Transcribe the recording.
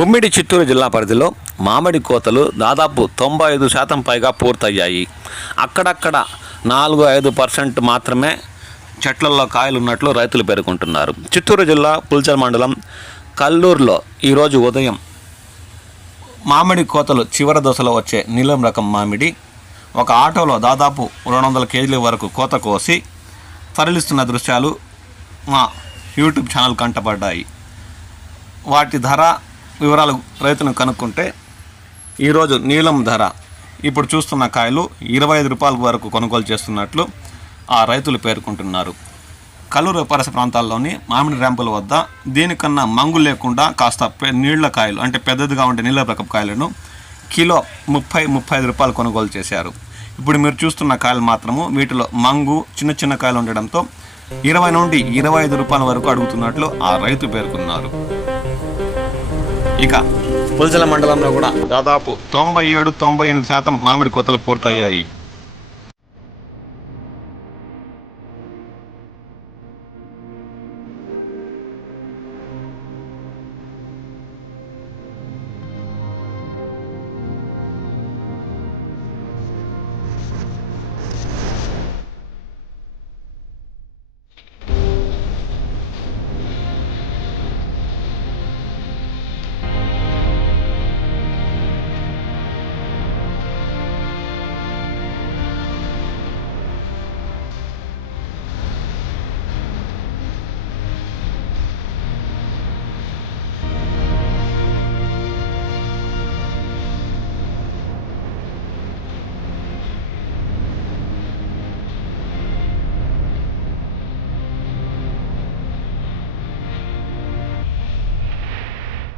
ఉమ్మిడి చిత్తూరు జిల్లా పరిధిలో మామిడి కోతలు దాదాపు తొంభై ఐదు శాతం పైగా పూర్తయ్యాయి. అక్కడక్కడ నాలుగు ఐదు పర్సెంట్ మాత్రమే చెట్లలో కాయలు ఉన్నట్లు రైతులు పేర్కొంటున్నారు. చిత్తూరు జిల్లా పుల్చల్ మండలం కల్లూరులో ఈరోజు ఉదయం మామిడి కోతలు చివరి దశలో వచ్చే నీలం రకం మామిడి ఒక ఆటోలో దాదాపు రెండు వందల కేజీల వరకు కోత కోసి తరలిస్తున్న దృశ్యాలు మా యూట్యూబ్ ఛానల్ కంటపడ్డాయి. వాటి ధర వివరాలు రైతును కనుక్కుంటే ఈరోజు నీలం ధర ఇప్పుడు చూస్తున్న కాయలు ఇరవై ఐదు రూపాయల వరకు కొనుగోలు చేస్తున్నట్లు ఆ రైతులు పేర్కొంటున్నారు. కల్లూరు పరస ప్రాంతాల్లోని మామిడి ర్యాంపుల వద్ద దీనికన్నా మంగు లేకుండా కాస్త నీళ్ళ కాయలు అంటే పెద్దదిగా ఉండే నీళ్ళ రకపు కాయలను కిలో ముప్పై ముప్పై ఐదు రూపాయలు కొనుగోలు చేశారు. ఇప్పుడు మీరు చూస్తున్న కాయలు మాత్రము వీటిలో మంగు చిన్న చిన్న కాయలు ఉండడంతో ఇరవై నుండి ఇరవై ఐదు రూపాయల వరకు అడుగుతున్నట్లు ఆ రైతు పేర్కొన్నారు. ఇక పులిజల మండలంలో కూడా దాదాపు తొంభై ఏడు తొంభై ఎనిమిది శాతం మామిడి కోతలు పూర్తయ్యాయి.